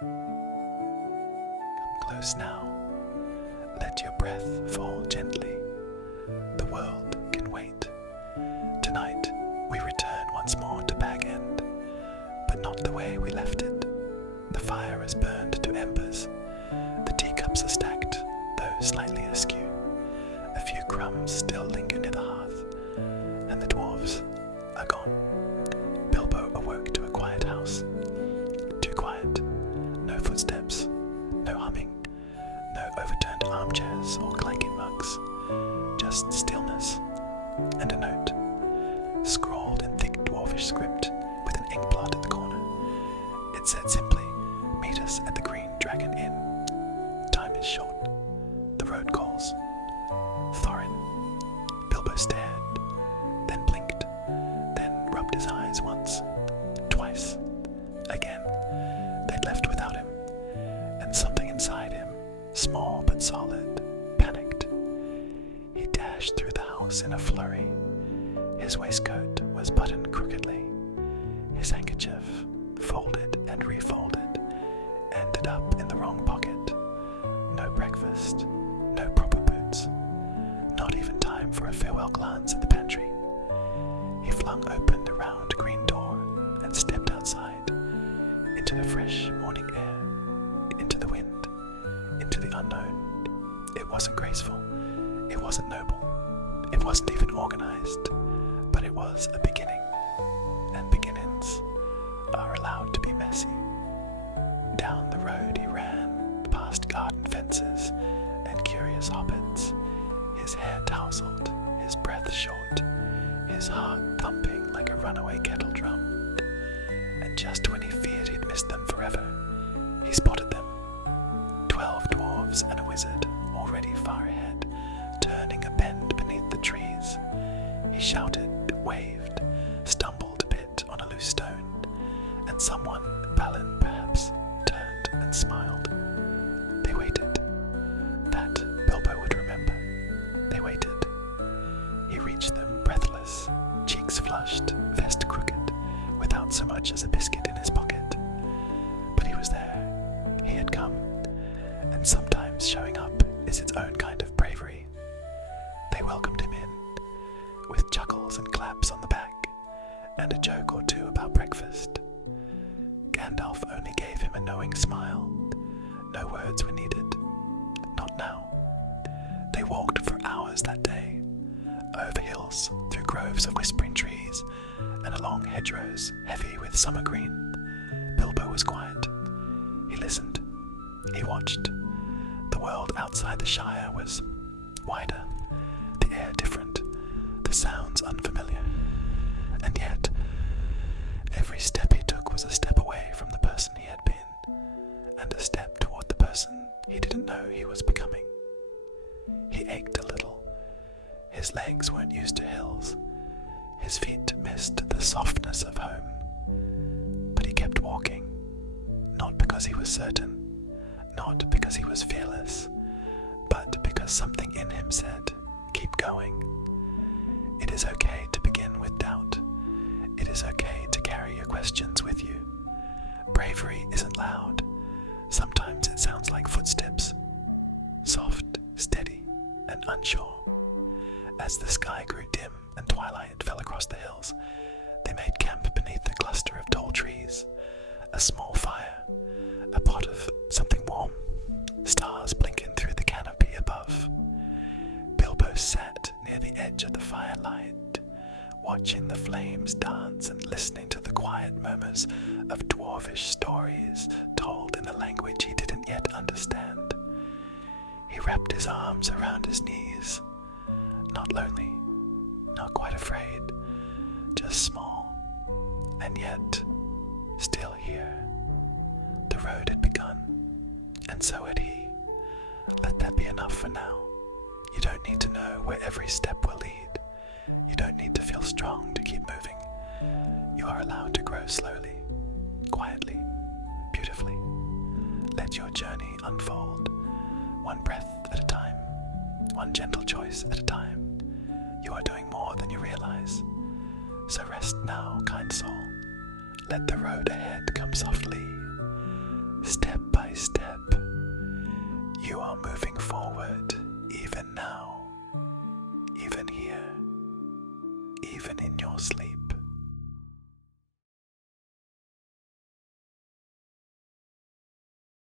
Come close now. Let your breath fall gently. The world can wait. Tonight, we return once more to Bag End, but not the way we left it. The fire is burned to embers. The teacups are stacked, though slightly askew. A few crumbs still linger near the hearth, and the dwarves are gone. Bilbo awoke to a quiet house. Too quiet. No footsteps, no humming, no overturned armchairs or clanking mugs. Just stillness and a note, scrawled in thick dwarfish script with an ink blot at the corner. It said simply, "Meet us at the Green Dragon Inn. Time is short. The road calls." Thorin. Bilbo stared, then blinked, then rubbed his eyes once, twice, again. They'd left without him, and something inside him, small but solid, panicked. He dashed through the house in a flurry. His waistcoat was buttoned crookedly. His handkerchief, folded and refolded, ended up in the wrong pocket. No breakfast, no proper boots, not even time for a farewell glance at the pantry. He flung open the round green door and stepped outside, into the fresh morning air, into the wind, into the unknown. It wasn't graceful, it wasn't noble, it wasn't even organized, but it was a beginning, and beginnings are allowed to be messy. Down the road he ran, past garden fences and curious hobbits, his hair tousled, his breath short, his heart thumping like a runaway kettle drum. And just when he feared he'd missed them forever, he spotted them. 12 dwarves and a wizard, already far ahead, turning a bend beneath the trees. He shouted, waved, stumbled a bit on a loose stone, and someone, Balin perhaps, turned and smiled. They waited. That Bilbo would remember. They waited. He reached them breathless, cheeks flushed, vest crooked, without so much as a biscuit in his pocket. But he was there. He had come. And sometimes showing up is its own kind of bravery. They welcomed him in, with chuckles and claps on the back, and a joke or two about breakfast. Gandalf only gave him a knowing smile. No words were needed. Not now. They walked for hours that day, over hills, through groves of whispering trees, and along hedgerows heavy with summer green. Bilbo was quiet. He listened. He watched. The world outside the Shire was wider, the air different, the sounds unfamiliar. And yet, every step he took was a step away from the person he had been, and a step toward the person he didn't know he was becoming. He ached a little. His legs weren't used to hills. His feet missed the softness of home. But he kept walking, not because he was certain, not because he was fearless, but because something in him said, keep going. It is okay to begin with doubt. It is okay to carry your questions with you. Bravery isn't loud. Sometimes it sounds like footsteps, soft, steady, and unsure. As the sky grew dim and twilight fell across the hills, they made camp beneath a cluster of tall trees. A small fire, a pot of something warm, stars blinking through the canopy above. Bilbo sat near the edge of the firelight, watching the flames dance and listening to the quiet murmurs of dwarvish stories told in a language he didn't yet understand. He wrapped his arms around his knees, not lonely, not quite afraid, just small, and yet still here. The road had begun, and so had he. Let that be enough for now. You don't need to know where every step will lead. You don't need to feel strong to keep moving. You are allowed to grow slowly, quietly, beautifully. Let your journey unfold, one breath at a time, one gentle choice at a time. You are doing more than you realize. So rest now, kind soul. Let the road ahead come softly, step You are moving forward even now, even here, even in your sleep.